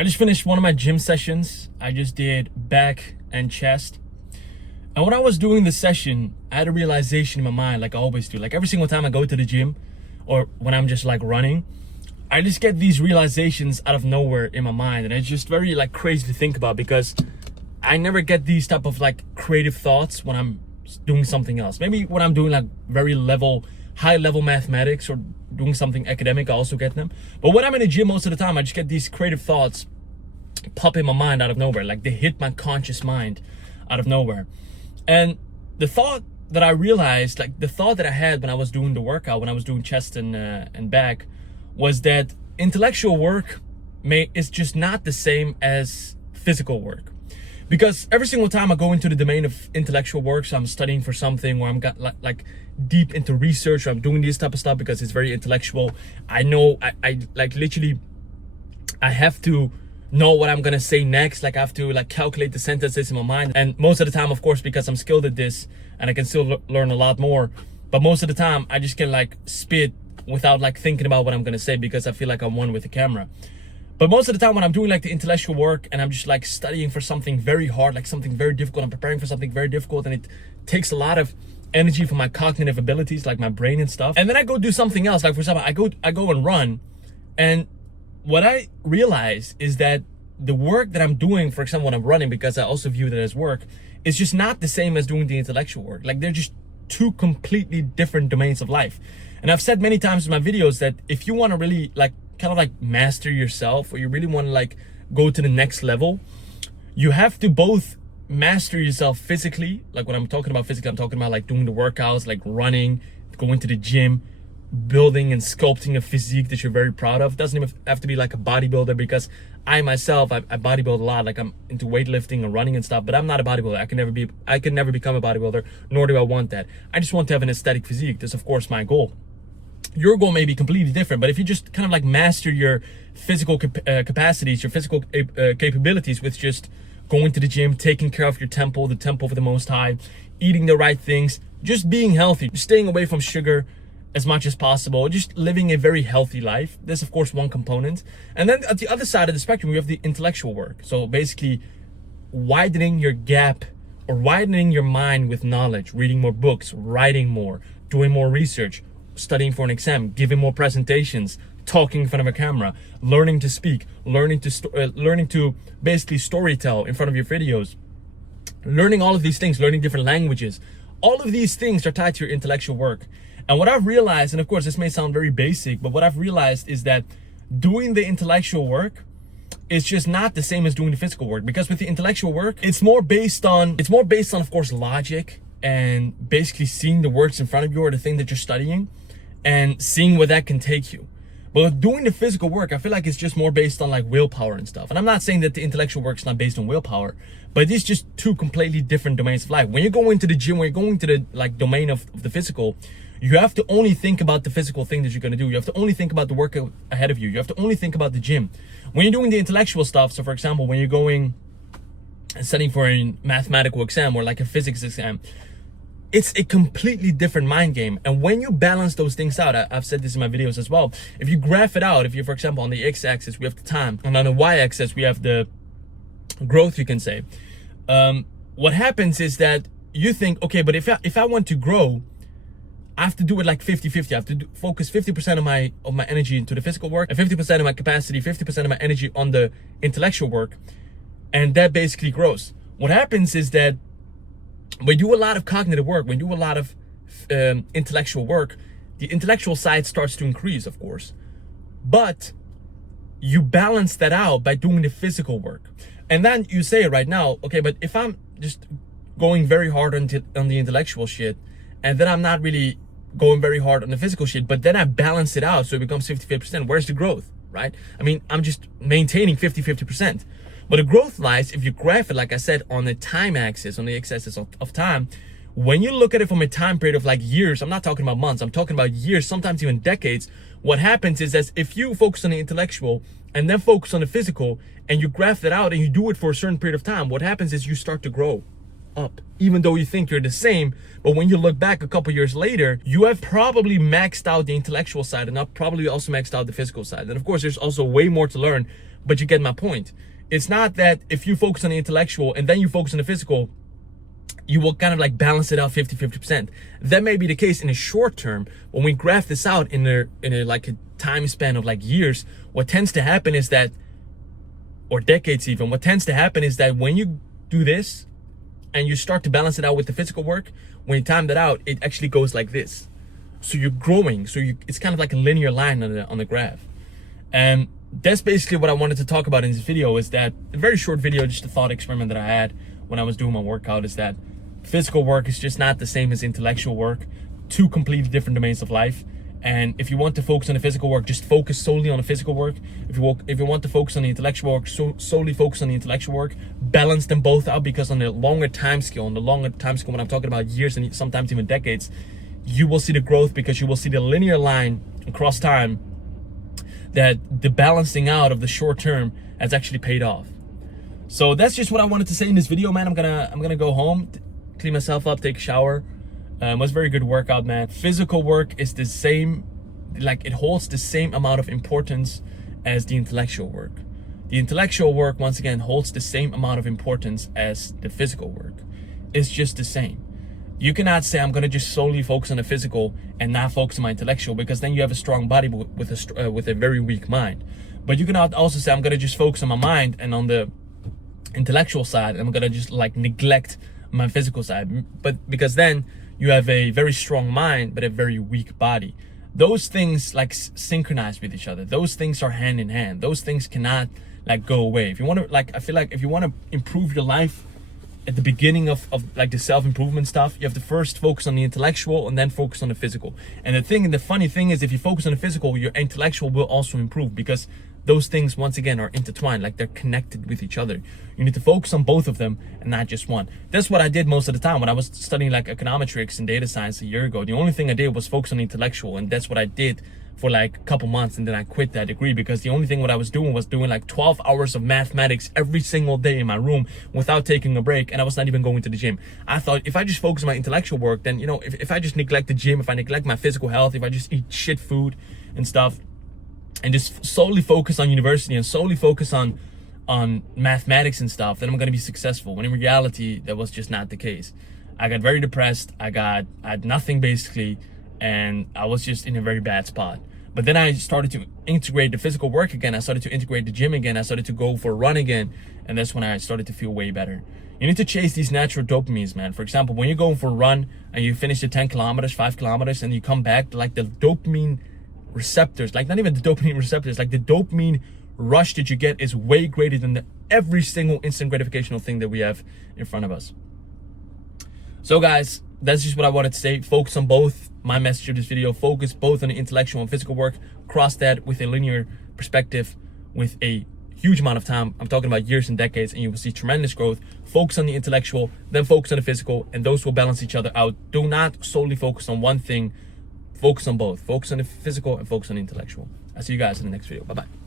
I just finished one of my gym sessions. I just did back and chest. And when I was doing the session, I had a realization in my mind, like I always do. Like every single time I go to the gym or when I'm just like running, I just get these realizations out of nowhere in my mind. And it's just very like crazy to think about because I never get these type of like creative thoughts when I'm doing something else. Maybe when I'm doing like high level mathematics or doing something academic, I also get them. But when I'm in the gym most of the time, I just get these creative thoughts pop in my mind out of nowhere. Like they hit my conscious mind out of nowhere. And the thought that I realized, like the thought that I had when I was doing the workout, when I was doing chest and back, was that intellectual work is just not the same as physical work. Because every single time I go into the domain of intellectual work, so I'm studying for something, or I'm got like deep into research, or I'm doing this type of stuff because it's very intellectual. I know I like literally I have to know what I'm gonna say next. Like I have to like calculate the sentences in my mind. And most of the time, of course, because I'm skilled at this and I can still learn a lot more. But most of the time I just can like spit without like thinking about what I'm gonna say because I feel like I'm one with the camera. But most of the time when I'm doing like the intellectual work and I'm just like studying for something very hard, like something very difficult, I'm preparing for something very difficult, and it takes a lot of energy for my cognitive abilities, like my brain and stuff. And then I go do something else. Like for example, I go and run, and what I realize is that the work that I'm doing, for example, when I'm running, because I also view that as work, is just not the same as doing the intellectual work. Like they're just two completely different domains of life. And I've said many times in my videos that if you want to really like kind of like master yourself, or you really want to like go to the next level, you have to both master yourself physically. Like when I'm talking about physically, I'm talking about like doing the workouts, like running, going to the gym, building and sculpting a physique that you're very proud of. It doesn't even have to be like a bodybuilder, because I myself, I bodybuild a lot. Like I'm into weightlifting and running and stuff, but I'm not a bodybuilder. I can never become a bodybuilder, nor do I want that. I just want to have an aesthetic physique. That's of course my goal. Your goal may be completely different, but if you just kind of like master your physical capacities, your physical capabilities with just going to the gym, taking care of your temple, the temple of the Most High, eating the right things, just being healthy, staying away from sugar as much as possible, just living a very healthy life. That's of course one component. And then at the other side of the spectrum, we have the intellectual work. So basically widening your gap or widening your mind with knowledge, reading more books, writing more, doing more research, studying for an exam, giving more presentations, talking in front of a camera, learning to speak, learning to basically storytell in front of your videos, learning all of these things, learning different languages. All of these things are tied to your intellectual work. And what I've realized, and of course this may sound very basic, but what I've realized is that doing the intellectual work is just not the same as doing the physical work. Because with the intellectual work, it's more based on of course logic, and basically seeing the words in front of you or the thing that you're studying and seeing where that can take you. But with doing the physical work, I feel like it's just more based on like willpower and stuff. And I'm not saying that the intellectual work is not based on willpower, but it's just two completely different domains of life. When you're going to the gym, when you're going to the like domain of the physical, you have to only think about the physical thing that you're going to do. You have to only think about the work ahead of you. You have to only think about the gym. When you're doing the intellectual stuff, so for example, when you're going and studying for a mathematical exam or like a physics exam, it's a completely different mind game. And when you balance those things out, I've said this in my videos as well, if you graph it out, if you, for example, on the x-axis we have the time, and on the y-axis we have the growth, you can say, what happens is that you think, okay, but if I want to grow, I have to do it like 50-50. I have to focus 50% of my energy into the physical work, and 50% of my capacity, 50% of my energy on the intellectual work, and that basically grows. What happens is that when you do a lot of cognitive work, when you do a lot of intellectual work, the intellectual side starts to increase, of course. But you balance that out by doing the physical work. And then you say right now, okay, but if I'm just going very hard on the intellectual shit, and then I'm not really going very hard on the physical shit, but then I balance it out so it becomes 50-50%, where's the growth, right? I mean, I'm just maintaining 50-50%. But the growth lies, if you graph it, like I said, on the time axis, on the x-axis of time, when you look at it from a time period of like years, I'm not talking about months, I'm talking about years, sometimes even decades, what happens is that if you focus on the intellectual and then focus on the physical, and you graph that out and you do it for a certain period of time, what happens is you start to grow up, even though you think you're the same. But when you look back a couple years later, you have probably maxed out the intellectual side and not probably also maxed out the physical side. And of course, there's also way more to learn, but you get my point. It's not that if you focus on the intellectual and then you focus on the physical, you will kind of like balance it out 50-50%. That may be the case in the short term. When we graph this out in a like a time span of like years, what tends to happen is that, or decades even, what tends to happen is that when you do this and you start to balance it out with the physical work, when you time that out, it actually goes like this. So you're growing. So it's kind of like a linear line on the graph. And that's basically what I wanted to talk about in this video, is that a very short video, just a thought experiment that I had when I was doing my workout, is that physical work is just not the same as intellectual work. Two completely different domains of life. And if you want to focus on the physical work, just focus solely on the physical work. If you want to focus on the intellectual work, solely focus on the intellectual work. Balance them both out, because on the longer time scale, when I'm talking about years and sometimes even decades, you will see the growth, because you will see the linear line across time, that the balancing out of the short term has actually paid off. So that's just what I wanted to say in this video, man. I'm gonna go home, clean myself up, take a shower. It was a very good workout, man. Physical work is the same, like it holds the same amount of importance as the intellectual work. The intellectual work, once again, holds the same amount of importance as the physical work. It's just the same. You cannot say I'm gonna just solely focus on the physical and not focus on my intellectual, because then you have a strong body with a very weak mind. But you cannot also say I'm gonna just focus on my mind, and on the intellectual side I'm gonna just like neglect my physical side. But because then you have a very strong mind but a very weak body. Those things like synchronize with each other. Those things are hand in hand. Those things cannot like go away. If you want to, like, I feel like if you want to improve your life at the beginning of like the self-improvement stuff, you have to first focus on the intellectual and then focus on the physical. And the funny thing is, if you focus on the physical, your intellectual will also improve, because those things, once again, are intertwined, like they're connected with each other. You need to focus on both of them and not just one. That's what I did most of the time when I was studying like econometrics and data science a year ago. The only thing I did was focus on the intellectual, and that's what I did for like a couple months, and then I quit that degree, because the only thing what I was doing like 12 hours of mathematics every single day in my room without taking a break, and I was not even going to the gym. I thought if I just focus on my intellectual work, then, you know, if I just neglect the gym, if I neglect my physical health, if I just eat shit food and stuff, and just solely focus on university and solely focus on mathematics and stuff, then I'm gonna be successful. When in reality, that was just not the case. I got very depressed. I had nothing basically, and I was just in a very bad spot. But then I started to integrate the physical work again. I started to integrate the gym again. I started to go for a run again, and that's when I started to feel way better. You need to chase these natural dopamines, man. For example, when you're going for a run and you finish the 10 kilometers, 5 kilometers, and you come back, like the dopamine receptors, like not even the dopamine receptors, like the dopamine rush that you get is way greater than every single instant gratificational thing that we have in front of us. So guys, that's just what I wanted to say. Focus on both. My message of this video, focus both on the intellectual and physical work. Cross that with a linear perspective with a huge amount of time. I'm talking about years and decades, and you will see tremendous growth. Focus on the intellectual, then focus on the physical, and those will balance each other out. Do not solely focus on one thing. Focus on both. Focus on the physical and focus on the intellectual. I'll see you guys in the next video. Bye-bye.